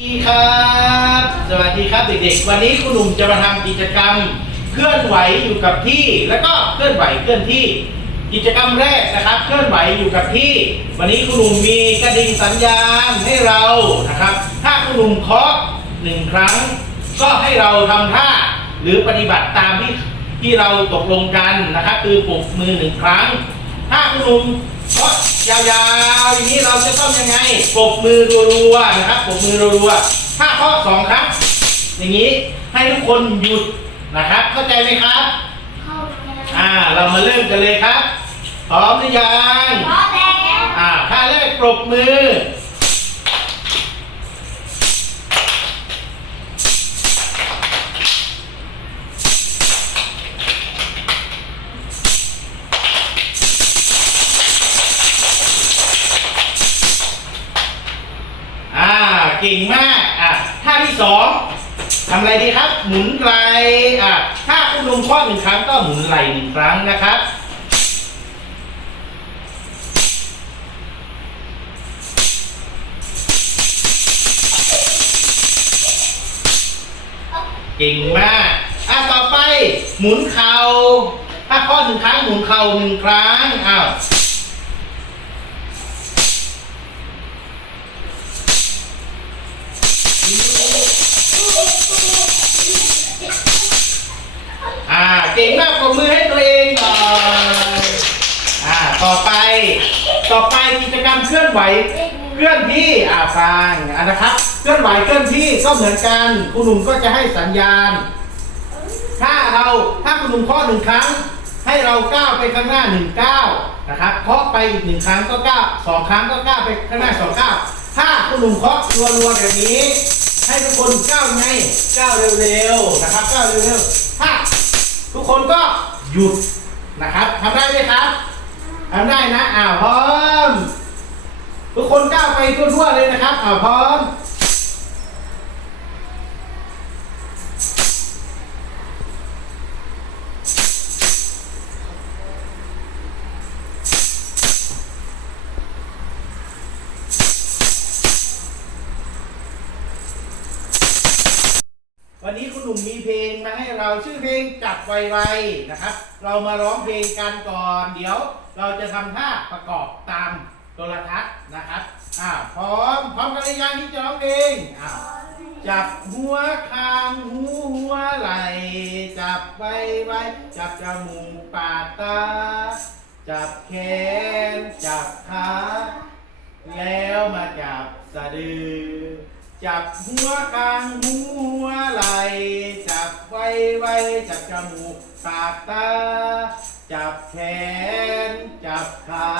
สวัสดีครับ สวัสดีครับเด็กๆ วันนี้คุณหนุ่มจะมาทำกิจกรรม เคลื่อนไหวอยู่กับที่ แล้วก็เคลื่อนไหวเคลื่อนที่ กิจกรรมแรกนะครับ เคลื่อนไหวอยู่กับที่ วันนี้คุณหนุ่มมีกระดิ่งสัญญาณให้เรานะครับ ถ้าคุณหนุ่มเคาะหนึ่งครั้ง ก็ให้เราทำท่าหรือปฏิบัติตามที่ที่เราตกลงกันนะครับ คือปลุกมือหนึ่งครั้ง ถ้าคุณหนุ่มเคาะ ยาวๆอย่างนี้เราจะต้องยังไงปรบมือรัวๆนะครับปรบมือรัวๆถ้าเคาะสองครั้งอย่างนี้ให้ทุกคนหยุดนะครับ เข้าใจไหมครับเข้าแล้วอ่าเรามาเริ่มกันเลยครับพร้อมหรือยังพร้อมแล้วอ่าท่าแรกปรบมืออ่ หมุนไหลอะถ้าคุณลุงข้อหนึ่งครั้งก็หมุนไหลหนึ่งครั้งนะครับเก่งมาก อะต่อไปหมุนเข่าถ้าข้อหนึ่งครั้งหมุนเข่าหนึ่งครั้ง อ้าว เก่งมากปรบมือให้ตัวเองหน่อยอ่าต่อไป ต่อไปกิจกรรมเคลื่อนไหว เคลื่อนที่อ่าฟังอ่านะครับ เคลื่อนไหวเคลื่อนที่ก็เหมือนกันคุณหนุ่มก็จะให้สัญญาณ ถ้าเราถ้าคุณหนุ่มเคาะหนึ่งครั้ง ให้เราก้าวไปข้างหน้าหนึ่งก้าวนะครับเคาะไปอีกหนึ่งครั้งก็ก้าวสองครั้งก็ก้าวไปข้างหน้าสองก้าวถ้าคุณหนุ่มเคาะรัวๆแบบนี้ ให้ทุกคนก้าวไงก้าวเร็วๆนะครับก้าวเร็วๆ ทุกคนก็หยุดนะครับทำได้ไหมครับทำได้นะอ่าวพร้อม ทุกคนก้าวไปทั่วๆเลยนะครับอ่าวพร้อม เราชื่อเพลงจับไวๆนะครับ เรามาร้องเพลงกันก่อนเดี๋ยว เราจะทำท่าประกอบตามโทรทัศน์นะครับอ่าพร้อมพร้อมกันหรือยังที่จะร้องเพลงอ้าจับหัวคางหูหัวไหลจับไวไวจับจมูกปากตา จับแขนจับขาแล้วมาจับสะดือ จับหัวกลางหัวไหลจับไว้ไว้จับจมูกปากตา จับแขน จับขา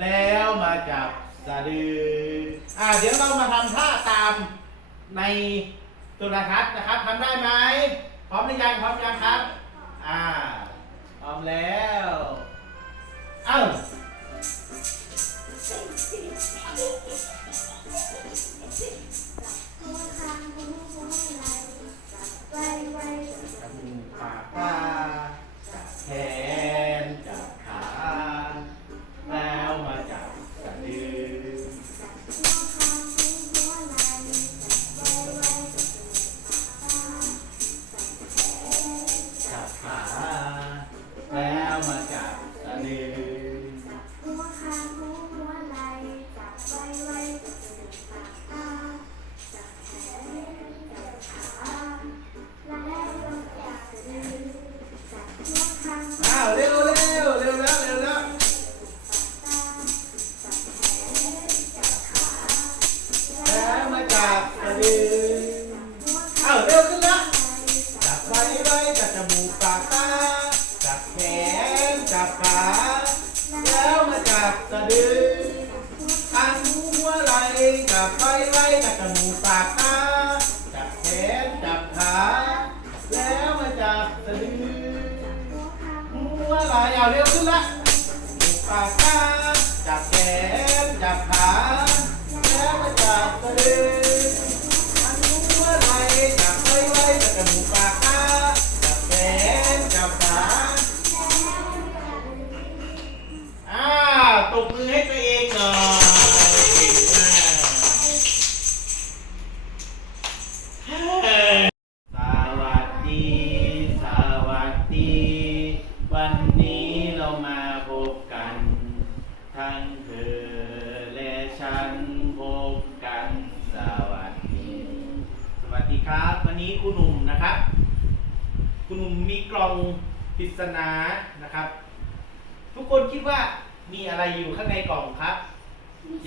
แล้วมาจับสะดืออ่าเดี๋ยวเรามาทำท่าตามในโทรทัศน์นะครับทำได้ไหมพร้อมหรือยังพร้อมยังครับ อ่าพร้อมแล้ว เอ้า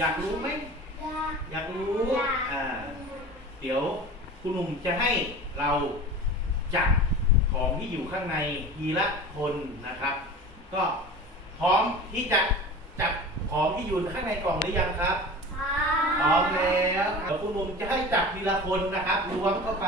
อยากรู้ไหม อยากอยากรู้อยากอ่า เดี๋ยวคุณหนุ่มจะให้เราจับของที่อยู่ข้างในทีละคนนะครับ ก็พร้อมที่จะจับของที่อยู่ข้างในกล่องหรือยังครับ พร้อมแล้วเดี๋ยวคุณหนุ่มจะให้จับทีละคนนะครับล้วงเข้าไป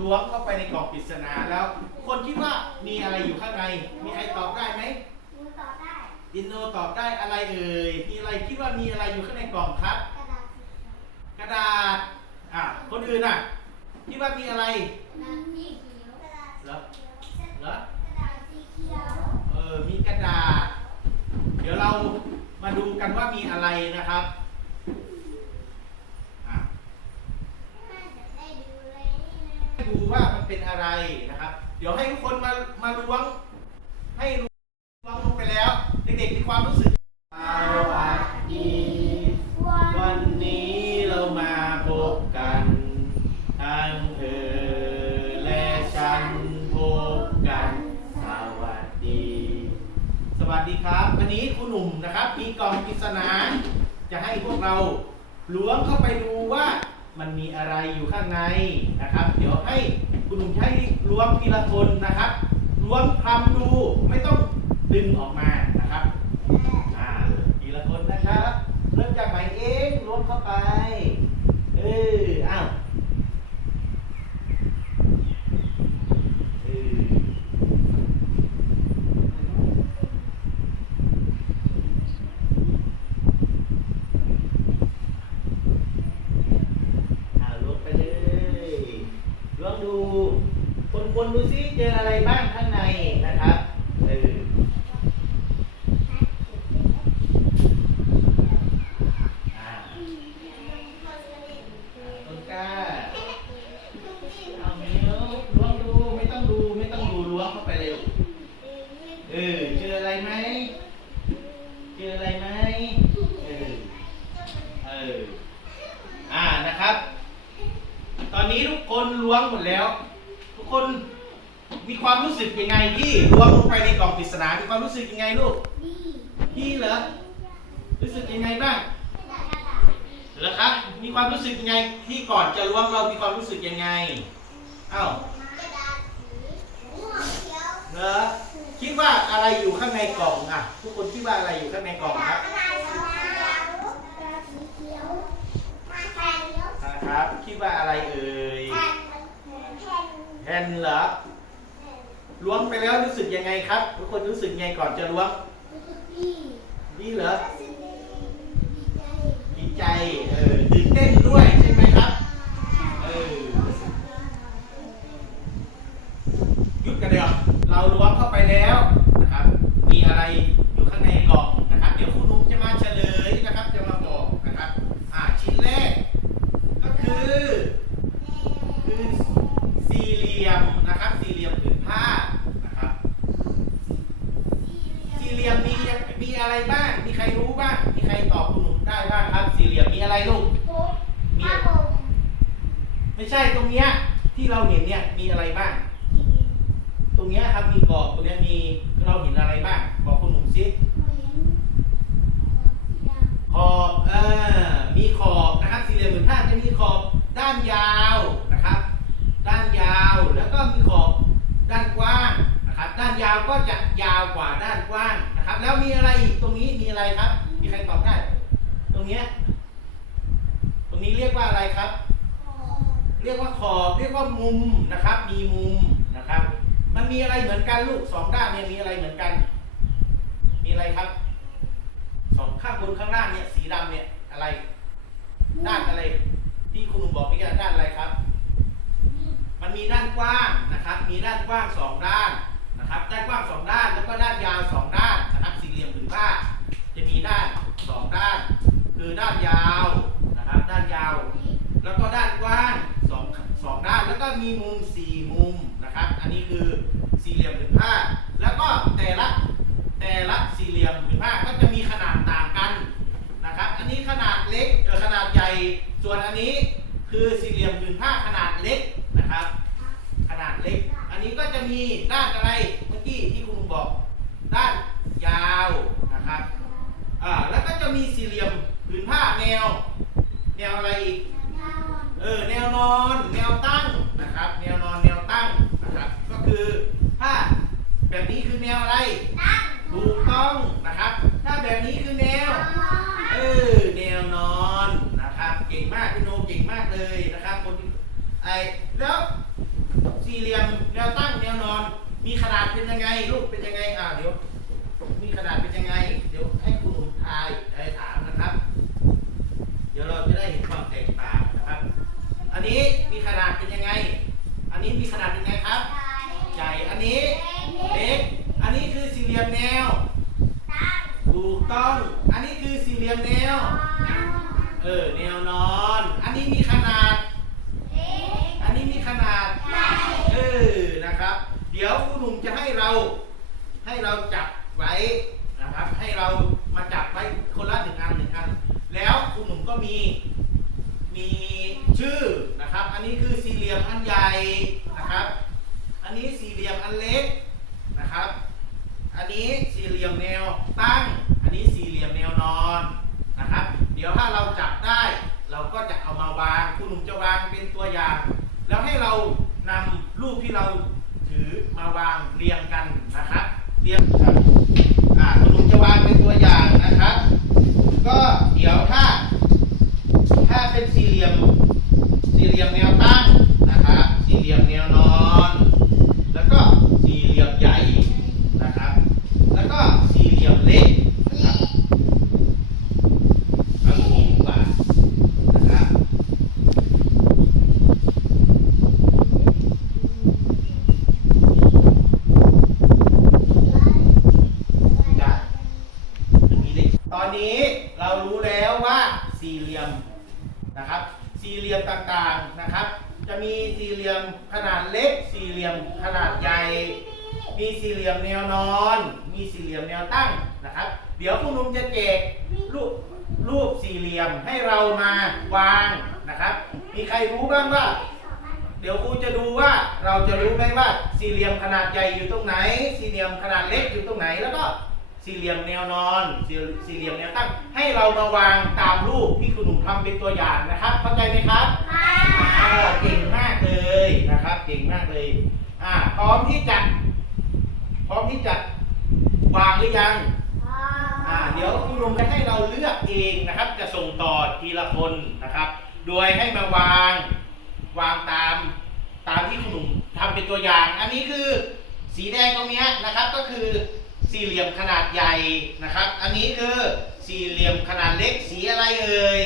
ล้วงเข้าไปในกล่องปริศนาแล้ว คนคิดว่ามีอะไรอยู่ข้างใน มีใครตอบได้ไหมหนูตอบได้อินโนตอบได้อะไรเอ่ย มีอะไรคิดว่ามีอะไรอยู่ข้างในกล่องครับ กระดาษสีเขียวกระดาษ อะ คนอื่นอะ คิดว่ามีอะไร กระดาษสีเขียวกระดาษเหรอเขียวเหรอ กระดาษสีเขียวเออ มีกระดาษ เดี๋ยวเรามาดูกันว่ามีอะไรนะครับ อะ น่าจะได้ดูเลยนี่นะ ให้ ดูว่ามันเป็นอะไรนะครับ เดี๋ยวให้ทุกคนมามาล้วง ให้ล้วงลงไปแล้ว เด็กๆมีความรู้สึกสวัสดีวันนี้เรามาพบกันทั้งเธอและฉันพบกัน สวัสดี สวัสดีครับ วันนี้คุณหนุ่มนะครับ มีกล่องปริศนาจะให้พวกเราล้วงเข้าไปดูว่า มันมีอะไรอยู่ข้างในนะครับ เดี๋ยวให้คุณหนุ่มใช้ล้วงทีละคนนะครับล้วงคำดูไม่ต้องดึงออกมานะครับอ่าทีละคนนะครับ เริ่มจากไหนเองล้วงเข้าไป เอออ้าวเอออ่าล้วงไปเลยล้วงดู คนๆดูซิเจออะไรบ้างข้างในนะครับ เออ อ่าต้นกล้าเอานิ้วล้วงดูไม่ต้องดูไม่ต้องดูล้วงเข้าไปเร็วเออเจออะไรไหมเจออะไรไหมเออเอออ่านะครับ ตอนนี้ทุก คนล้วงหมดแล้ว ทุกคนมีความรู้สึกยังไงที่ล้วงลงไปในกล่องปริศนามีความรู้สึกยังไงลูกดีพี่เหรอรู้สึกยังไงบ้างกระดาษกระดาษเหรอครับมีความรู้สึกยังไงที่ก่อนจะล้วงเรามีความรู้สึกยังไงเอ้ากระดาษสีม่วงเขียวเหรอคิดว่าอะไรอยู่ข้างในกล่องอะ ทุกคนคิดว่าอะไรอยู่ข้างในกล่องครับกระดาษสีเขียวกระดาษสีเขียวมาแผ่นเขียวนะครับ คิดว่าอะไรเอ่ยแผ่นแผ่นแผ่นเหรอล้วงไปแล้วรู้สึกยังไงครับ ทุกคนรู้สึกยังไงก่อนจะล้วงดีนี่เหรอดีดีใจดีใจเออตื่นเต้นด้วยใช่ไหมครับเออหยุดกันเดี๋ยวเราล้วงเข้าไปแล้วนะครับมีอะไรอยู่ข้างในกล่องนะครับ เดี๋ยวคุณนุ๊กจะมาเฉลยนะครับ จะมาบอกนะครับ อ่า ชิ้นแรก ก็คือ คือสี่เห ลี่ยมนะครับ สี่เหลี่ยมผืนผ้านะครับ สี่เหลี่ยมมีมีอะไรบ้าง มีใครรู้บ้าง มีใครตอบคุณหนุ่มได้บ้างครับ สี่เหลี่ยมมีอะไรลูกปุ๊บผ้าห่มไม่ใช่ตรงเนี้ยที่เราเห็นเนี่ยมีอะไรบ้าง ตรงเนี้ยครับมีกรอบตรงเนี้ยมีเราเห็นอะไรบ้าง บอกคุณหนุ่มซิขอบเอ่อมีขอบนะครับ สี่เหลี่ยมผืนผ้าจะมีขอบด้านยาว ด้านยาวแล้วก็มีขอบด้านกว้างนะครับด้านยาวก็จะยาวกว่าด้านกว้างนะครับ แล้วมีอะไรอีกตรงนี้มีอะไรครับ มีใครตอบได้ ตรงเนี้ยตรงนี้เรียกว่าอะไรครับ เรียกว่าขอบเรียกว่ามุมนะครับ มีมุมนะครับ มันมีอะไรเหมือนกันลูกสองด้านเนี่ยมีอะไรเหมือนกัน มีอะไรครับสองข้างบนข้างล่างเนี่ยสีดำเนี่ยอะไร ด้านอะไร ที่คุณหนุ่มบอกเมื่อกี้ด้านอะไรครับ มันมีด้าน กว้างนะครับ มีด้านกว้างสองด้านนะครับ ด้านกว้างสองด้าน แล้วก็ด้านยาวสองด้านนะครับ สี่เหลี่ยมผืนผ้า จะมีด้านสองด้าน คือด้านยาวนะครับ ด้านยาว แล้วก็ด้านกว้างสองสองด้าน แล้วก็มีมุมสี่มุมนะครับ อันนี้คือสี่เหลี่ยมผืนผ้า แล้วก็แต่ละแต่ละสี่เหลี่ยมผืนผ้าก็จะมีขนาดต่างกันนะครับ อันนี้ขนาดเล็กเออขนาดใหญ่ ส่วนอันนี้คือสี่เหลี่ยมผืนผ้าขนาดเล็กนะครับ ขนาดเล็ก อั นนี้ก็จะมีด้านอะไรเมื่อกี้ที่คุณลุงบอก ด้านยาวนะครับอ่าแล้วก็จะมีสี่เหลี่ยมผืนผ้าแนว แนวอะไรอีกเออแนวนอนแนวตั้งนะครับ แนวนอนแนวตั้งนะครับ ก็คือถ้าแบบนี้คือแนวอะไรถูกต้องนะครับ ถ้าแบบนี้คือแนวเออแนวนอนนะครับ เก่งมากพี่โนเก่งมากเลยนะครับคนที่ไอแล้วสี่เหลี่ยมแนวตั้งแนวนอน มีขนาดเป็นยังไงลูกเป็นยังไง อ่าเดี๋ยว มีขนาดเป็นยังไง เดี๋ยวให้คุณหนุ่มทายไอ้ถามนะครับ เดี๋ยวเราจะได้เห็นความแตกต่างนะครับ อันนี้มีขนาดเป็นยังไง อันนี้มีขนาดเป็นยังไงครับ ใหญ่ อันนี้เล็ก อันนี้คือสี่เหลี่ยมแนว ถูกต้อง อันนี้คือสี่เหลี่ยมแนว เออ แนวนอน อันนี้มีขนาด อันนี้มีขนาด เออ นะครับ เดี๋ยวครูหนุ่มจะให้เราให้เราจับไว้นะครับ ให้เรามาจับไว้คนละหนึ่งอันหนึ่งอัน แล้วครูหนุ่มก็มีมีชื่อนะครับ อันนี้คือสี่เหลี่ยมอันใหญ่นะครับ อันนี้สี่เหลี่ยมอันเล็กนะครับ อันนี้สี่เหลี่ยมแนวตั้ง อันนี้สี่เหลี่ยมแนวนอนนะครับ เดี๋ยวถ้าเราจับได้ เราก็จะเอามาวางคุณหนุ่มจะวางเป็นตัวอย่าง แล้วให้เรานำรูปที่เรา มาวางเรียงกันนะครับ เรียงครับอ่าคุณหนุ่มจะวางเป็นตัวอย่างนะครับ ก็เดี๋ยวถ้า ถ้าเป็นสี่เหลี่ยม สี่เหลี่ยมแนวตั้งนะครับ สี่เหลี่ยมแนวนอน แล้วก็สี่เหลี่ยมใหญ่นะครับ แล้วก็สี่เหลี่ยมเล็กนะครับเอาอย่างนี้ดีกว่านะครับจะมันมีเลขตอนนี้เรารู้แล้วว่า สี่เหลี่ยมนะครับ สี่เหลี่ยมต่างๆนะครับ จะมีสี่เหลี่ยมขนาดเล็ก สี่เหลี่ยมขนาดใหญ่ มีสี่เหลี่ยมแนวนอน มีสี่เหลี่ยมแนวตั้งนะครับ เดี๋ยวคุณลุงจะแจกรูปรูปสี่เหลี่ยมให้เรามาวางนะครับ มีใครรู้บ้างว่า เดี๋ยวครูจะดูว่าเราจะรู้ไหมว่าสี่เหลี่ยมขนาดใหญ่อยู่ตรงไหน สี่เหลี่ยมขนาดเล็กอยู่ตรงไหนแล้วก็ สี่เหลี่ยมแนวนอนสี่สี่เหลี่ยมแนวตั้ง ให้เรามาวางตามรูปที่คุณหนุ่มทำเป็นตัวอย่างนะครับ เข้าใจไหมครับอ่าเก่งมากเลยนะครับ เก่งมากเลยอ่าพร้อมที่จะพร้อมที่จะวางหรือยังอ่าเดี๋ยวคุณลุงจะให้เราเลือกเองนะครับ จะส่งต่อทีละคนนะครับ โดยให้มาวางวางตามตามที่คุณหนุ่มทำเป็นตัวอย่าง อันนี้คือสีแดงตรงเนี้ยนะครับก็คือ สี่เหลี่ยมขนาดใหญ่นะครับ อันนี้คือสี่เหลี่ยมขนาดเล็กสีอะไรเอ่ย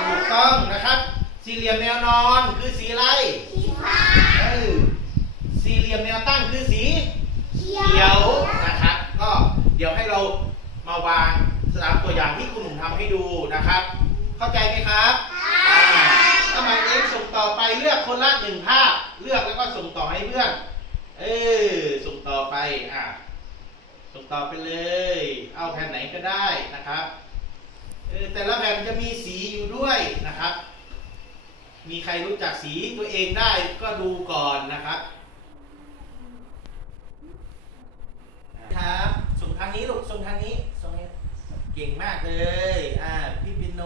ถูกต้องนะครับ สี่เหลี่ยมแนวนอนคือสีอะไรเออสี่เหลี่ยมแนวตั้งคือสีเขียวนะครับ ก็เดี๋ยวให้เรามาวางตามตัวอย่างที่คุณหนุ่มทำให้ดูนะครับ เข้าใจไหมครับอ่าทำไมเอ็กส่งต่อไปเลือกคนละหนึ่งภาพ เลือกแล้วก็ส่งต่อให้เพื่อน เออส่งต่อไปอะส่ง ต่อไปเลย เอาแผ่นไหนก็ได้นะครับแต่ละแผ่นจะมีสีอยู่ด้วยนะครับ มีใครรู้จักสีตัวเองได้ก็ดูก่อนนะครับครับส่งทางนี้ลูกส่งทางนี้ส่งนี้เก่งมากเลย อ่า พี่ปิโน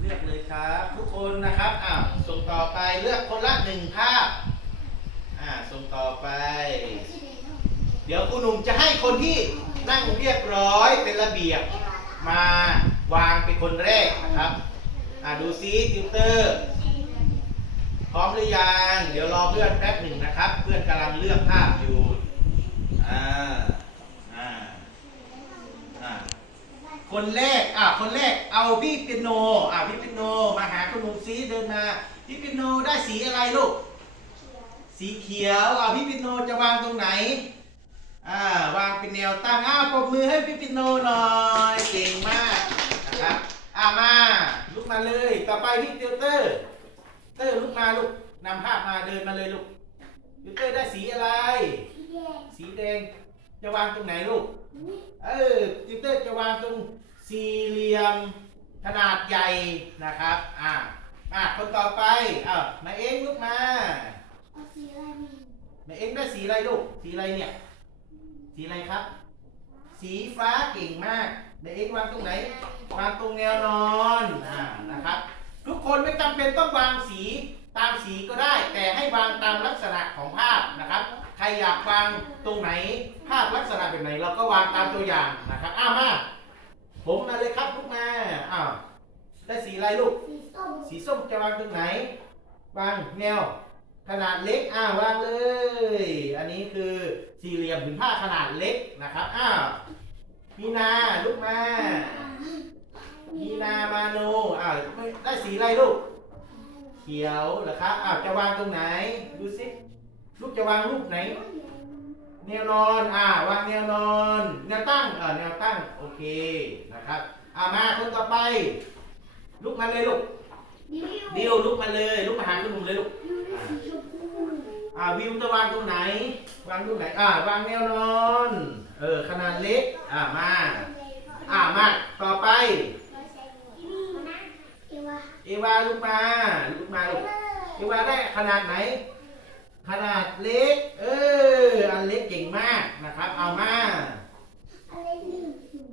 เลือกเลยครับ ทุกคนนะครับ อ่าส่งต่อไปเลือกคนละหนึ่งภาพ อ่า ส่งต่อไป เดี๋ยวคุณหนุ่มจะให้คนที่นั่งเรียบร้อยเป็นระเบียบมาวางเป็นคนแรกนะครับอ่าดูซิติวเตอร์ พร้อมหรือยัง เดี๋ยวรอเพื่อนแป๊บหนึ่งนะครับ เพื่อนกำลังเลือกภาพอยู่อ่าอ่าอ่าคนแรกอ่าคนแรกเอาพี่เปียโนอ่าพี่เปียโนมาหาคุณลุงซีเดินมาพี่เปียโนได้สีอะไรลูก สีเขียวอ่าพี่เปียโนจะวางตรงไหน อ่าวางเป็นแนวตั้งอ่าปรบมือให้พี่เปียโนหน่อยเก่งมากนะครับอ่ามาลุกมาเลย ต่อไปพี่ติวเตอร์เตอร์ลุกมาลูกนำภาพมาเดินมาเลยลูกติวเตอร์ได้สีอะไร สีแดงจะวางตรงไหนลูกเออติวเตอร์จะวางตรงสี่เหลี่ยมขนาดใหญ่นะครับอ่าอ่าคนต่อไปอ้าวมาเองลุกมามาเองได้สีอะไรลูกสีอะไรเนี่ย สีอะไรครับ สีฟ้าเก่งมากมาเองวางตรงไหน วางตรงแนวนอนอ่านะครับ ทุกคนไม่จำเป็นต้องวางสีตามสีก็ได้ แต่ให้วางตามลักษณะของภาพนะครับ ใครอยากวางตรงไหนภาพลักษณะแบบไหน เราก็วางตามตัวอย่างนะครับอ้าวมาผมมาเลยครับลูกมาอ้าวได้สีอะไรลูก สีส้มจะวางตรงไหน วางแนว ขนาดเล็กอ้าววางเลย อันนี้คือสี่เหลี่ยมผืนผ้าขนาดเล็กนะครับอ้าวมีนาลุกมามีนามาโนอ้าวไม่ได้สีอะไรลูก เขียวเหรอครับอ้าวจะวางตรงไหน ดูสิลูกจะวางรูปไหน แนวนอนอ่าวางแนวนอนแนวตั้งเออแนวตั้งโอเคนะครับอ่ามาคนต่อไป ลุกมาเลยลูกดิวลุกมาเลยลุกมาหาคุณหนุ่มเลยลูก อ่าวิวจะวางตรงไหน วางตรงไหน อ่าวางแนวนอน เออ ขนาดเล็ก อ่ามา อ่ามา ต่อไป เอวาลุกมาลุกมาลูกเอวาได้ขนาดไหน ขนาดเล็ก เออ อันเล็กเก่งมากนะครับ เอามา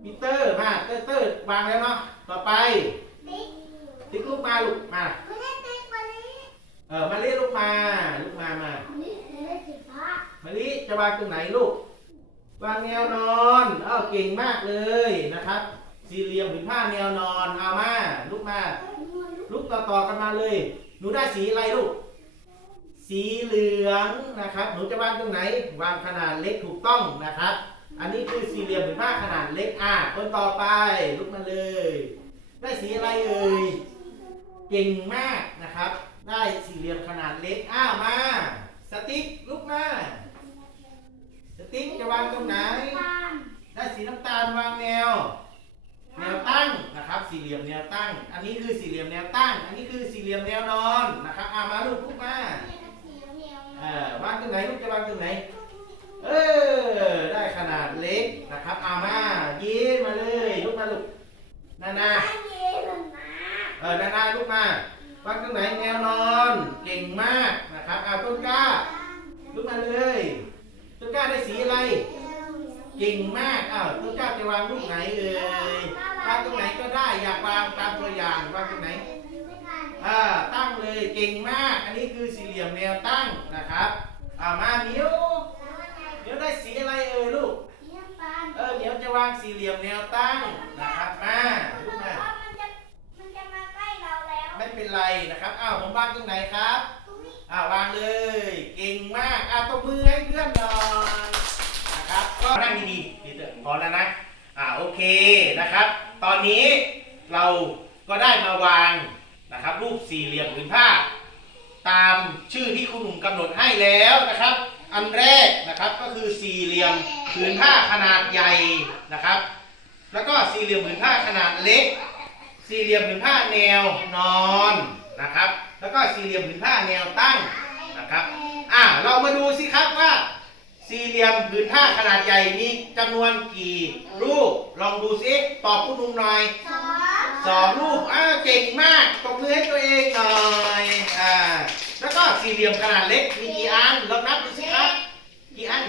ปีเตอร์มาเตอร์เตอร์วางแล้วเนาะ ต่อไป ติ๊กลูกมาลูกมาเออมาเรียกลูกมาลูกมามามาลิจะวางตรงไหนลูก วางแนวนอนเออเก่งมากเลยนะครับ สี่เหลี่ยมผืนผ้าแนวนอนเอามาลูกมาลูกต่อต่อๆกันมาเลย หนูได้สีอะไรลูก สีเหลืองนะครับ หนูจะวางตรงไหน วางขนาดเล็กถูกต้องนะครับ อันนี้คือสี่เหลี่ยมผืนผ้าขนาดเล็กอะคนต่อไปลุกมาเลย ได้สีอะไรเอ่ยเก่งมากนะครับ ได้สี่เหลี่ยมขนาดเล็กอ้าวมา สติ๊กลุกมา สติ๊กจะวางตรงไหน ได้สีน้ำตาลวางแนว แนวตั้งนะครับ สี่เหลี่ยมแนวตั้ง อันนี้คือสี่เหลี่ยมแนวตั้ง อันนี้คือสี่เหลี่ยมแนวนอนนะครับอามาลูกลุกมาเออวางตรงไหนลูกจะวางตรงไหน เออได้ขนาดเล็กนะครับอามายืนมาเลยลุกมาลูกนานาเออนานาลุกมา วางตรงไหนแนวนอนเก่งมากนะครับอาต้นกล้าลุกมาเลยต้นกล้าได้สีอะไรเก่งมากอ้าวต้นกล้าจะวางลูกไหนเอ่ยวางตรงไหนก็ได้อยากวางตามตัวอย่างวางตรงไหนอ่าตั้งเลยเก่งมาก อันนี้คือสี่เหลี่ยมแนวตั้งนะครับอ่ามาเหนียวเหนียวได้สีอะไรเอ่ยลูกเออเหนียวจะวางสี่เหลี่ยมแนวตั้งนะครับมาลูกมา ไม่เป็นไรนะครับอ้าวผมวางตรงไหนครับอ่าวางเลย เก่งมากอ่าตบมือให้เพื่อนหน่อยนะครับก็นั่งดีๆดีเถอะพอแล้วนะอ่าโอเคนะครับ ตอนนี้เราก็ได้มาวางนะครับ รูปสี่เหลี่ยมผืนผ้า ตามชื่อที่คุณหนุ่มกำหนดให้แล้วนะครับ อันแรกนะครับก็คือสี่เหลี่ยมผืนผ้าขนาดใหญ่นะครับ แล้วก็สี่เหลี่ยมผืนผ้าขนาดเล็ก สี่เหลี่ยมผืนผ้าแนวนอนนะครับ แล้วก็สี่เหลี่ยมผืนผ้าแนวตั้งนะครับอ่าเรามาดูสิครับว่า สี่เหลี่ยมผืนผ้าขนาดใหญ่มีจำนวนกี่รูปลองดูสิตอบคุณลุงหน่อยสองรูปอ่าเก่งมากตบมือให้ตัวเองหน่อยอ่าแล้วก็สี่เหลี่ยมขนาดเล็กมีกี่อันลองนับดูสิครับกี่อัน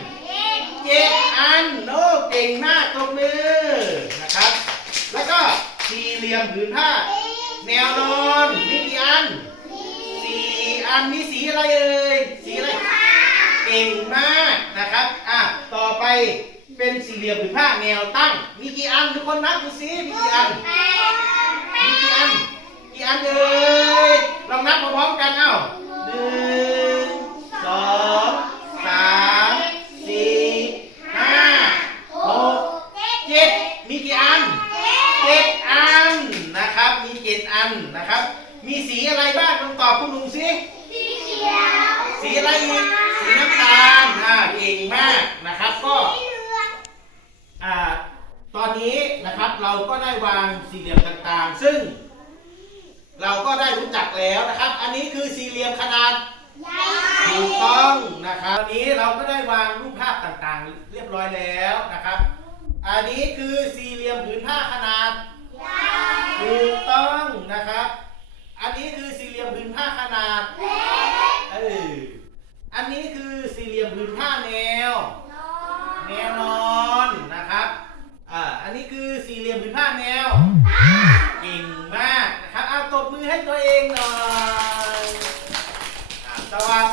เจ็ดอันโน้เก่งมากตรงมือนะครับ แล้วก็ สี่เหลี่ยมผืนผ้า แนวนอนมีกี่อันสี่อันมีสีอะไรเอ่ยสีอะไรเก่งมากนะครับอะต่อไปเป็นสี่เหลี่ยมผืนผ้าแนวตั้ง มีกี่อันทุกคนนับดูสิมีกี่อันมีกี่อันกี่อันเอ่ยลองนับพร้อมๆกันเอ้าหนึ่งสองสามสี่ห้าหกเจ็ดมีกี่อันเจ็ดอันนะครับ มี เจ็ดอันนะครับ มีสีอะไรบ้างลองตอบคุณลุงสิสีอะไรอีกสีน้ำตาลอ่าเก่งมากนะครับก็อ่าตอนนี้นะครับเราก็ได้วางสี่เหลี่ยมต่างๆ ซึ่ง เราก็ได้รู้จักแล้วนะครับ อันนี้คือสี่เหลี่ยมขนาดถูกต้องนะครับตอนนี้เราก็ได้วางรูปภาพต่างๆ เรียบร้อยแล้วนะครับ อันนี้คือสี่เหลี่ยมผืนผ้าขนาด ถูกต้องนะครับ อันนี้คือสี่เหลี่ยมผืนผ้าขนาดเอออันนี้คือสี่เหลี่ยมผืนผ้าแนว แนวนอนนะครับอ่าอันนี้คือสี่เหลี่ยมผืนผ้าแนวเก่งมากนะครับเอาตบมือให้ตัวเองหน่อยอ่าสวัส